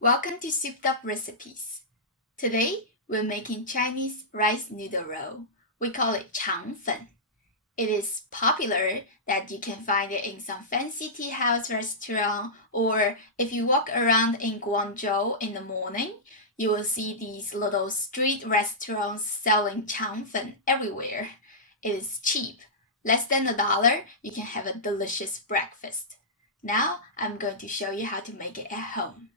Welcome to Souped Up Recipes. Today, we're making Chinese rice noodle roll. We call it Changfen. It is popular that you can find it in some fancy tea house restaurant, or if you walk around in Guangzhou in the morning, you will see these little street restaurants selling Changfen everywhere. It is cheap. Less than $1, you can have a delicious breakfast. Now, I'm going to show you how to make it at home.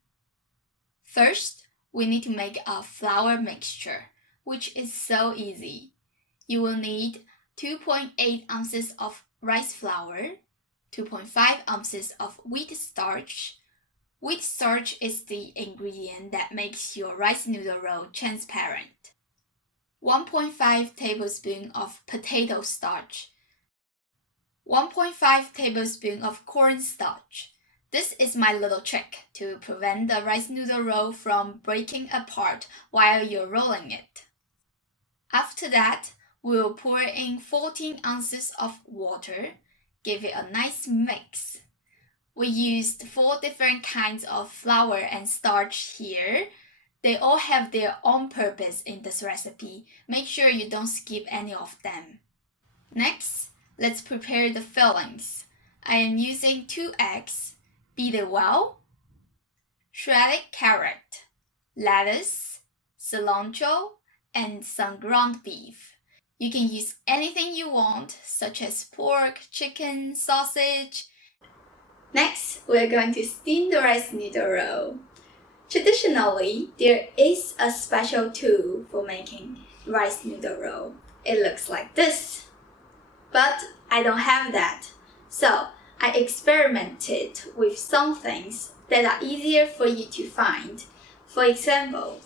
First, we need to make a flour mixture, which is so easy. You will need 2.8 ounces of rice flour, 2.5 ounces of wheat starch. Wheat starch is the ingredient that makes your rice noodle roll transparent. 1.5 tablespoons of potato starch, 1.5 tablespoons of cornstarch. This is my little trick to prevent the rice noodle roll from breaking apart while you're rolling it. After that, we'll pour in 14 ounces of water. Give it a nice mix. We used 4 different kinds of flour and starch here. They all have their own purpose in this recipe. Make sure you don't skip any of them. Next, let's prepare the fillings. I am using 2 eggs. Beat it well. Shredded carrot, lettuce, cilantro, and some ground beef. You can use anything you want, such as pork, chicken, sausage. Next, we're going to steam the rice noodle roll. Traditionally, there is a special tool for making rice noodle roll. It looks like this. But I don't have that. So, I experimented with some things that are easier for you to find. For example,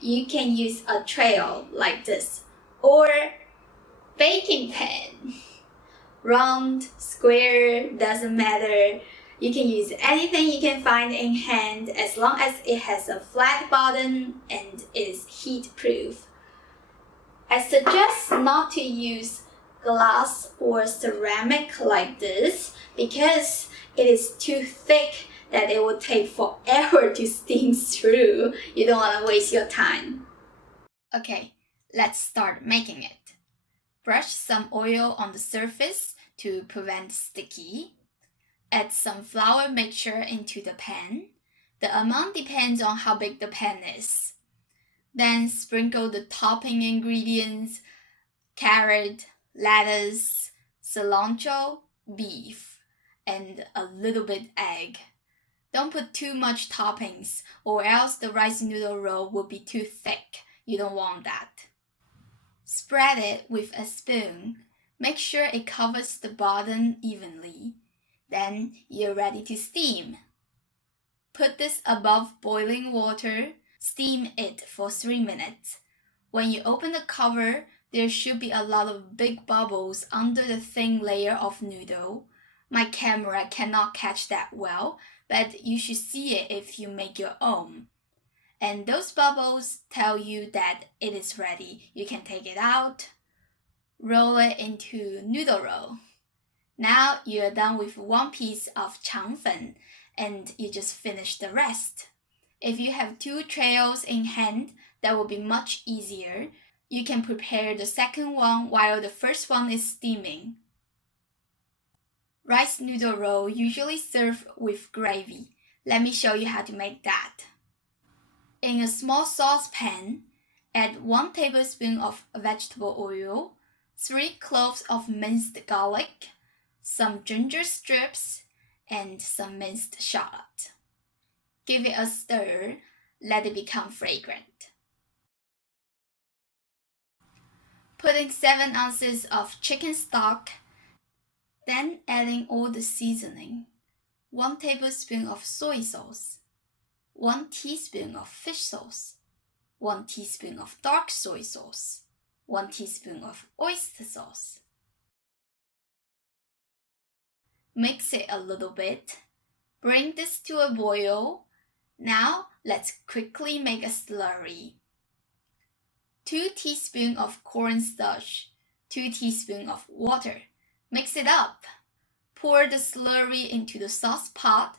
you can use a trail like this, or baking pan. Round, square, doesn't matter. You can use anything you can find in hand as long as it has a flat bottom and it is heat proof. I suggest not to use glass or ceramic like this because it is too thick that it will take forever to steam through. You don't want to waste your time. Okay, let's start making it. Brush some oil on the surface to prevent sticky. Add some flour mixture into the pan. The amount depends on how big the pan is. Then sprinkle the topping ingredients: carrot, lettuce, cilantro, beef, and a little bit egg. Don't put too much toppings or else the rice noodle roll will be too thick. You don't want that. Spread it with a spoon. Make sure it covers the bottom evenly. Then you're ready to steam. Put this above boiling water. Steam it for 3 minutes. When you open the cover, there should be a lot of big bubbles under the thin layer of noodle. My camera cannot catch that well, but you should see it if you make your own. And those bubbles tell you that it is ready. You can take it out, roll it into noodle roll. Now you're done with one piece of Changfen, and you just finish the rest. If you have 2 trails in hand, that will be much easier. You can prepare the second one while the first one is steaming. Rice noodle roll usually served with gravy. Let me show you how to make that. In a small saucepan, add 1 tablespoon of vegetable oil, 3 cloves of minced garlic, some ginger strips, and some minced shallot. Give it a stir. Let it become fragrant. Put in 7 ounces of chicken stock, then adding all the seasoning. 1 tablespoon of soy sauce, 1 teaspoon of fish sauce, 1 teaspoon of dark soy sauce, 1 teaspoon of oyster sauce. Mix it a little bit. Bring this to a boil. Now let's quickly make a slurry. 2 teaspoons of cornstarch, 2 teaspoons of water. Mix it up. Pour the slurry into the sauce pot.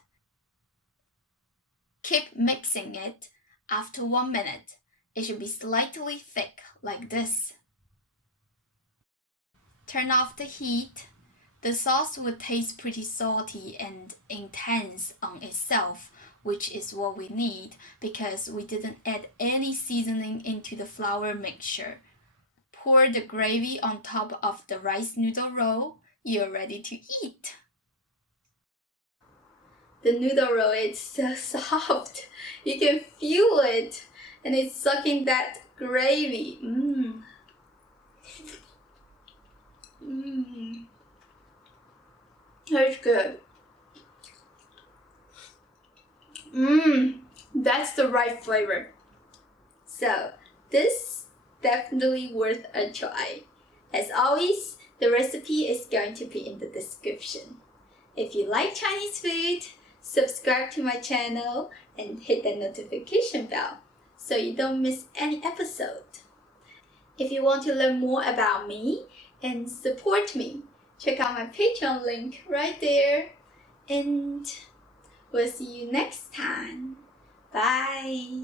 Keep mixing it. After 1 minute, it should be slightly thick like this. Turn off the heat. The sauce would taste pretty salty and intense on itself, which is what we need because we didn't add any seasoning into the flour mixture. Pour the gravy on top of the rice noodle roll. You're ready to eat. The noodle roll is so soft. You can feel it, and it's sucking that gravy. That's good. That's the right flavor. So this definitely worth a try. As always, the recipe is going to be in the description. If you like Chinese food, subscribe to my channel and hit the notification bell so you don't miss any episode. If you want to learn more about me and support me, check out my Patreon link right there. And we'll see you next time. Bye.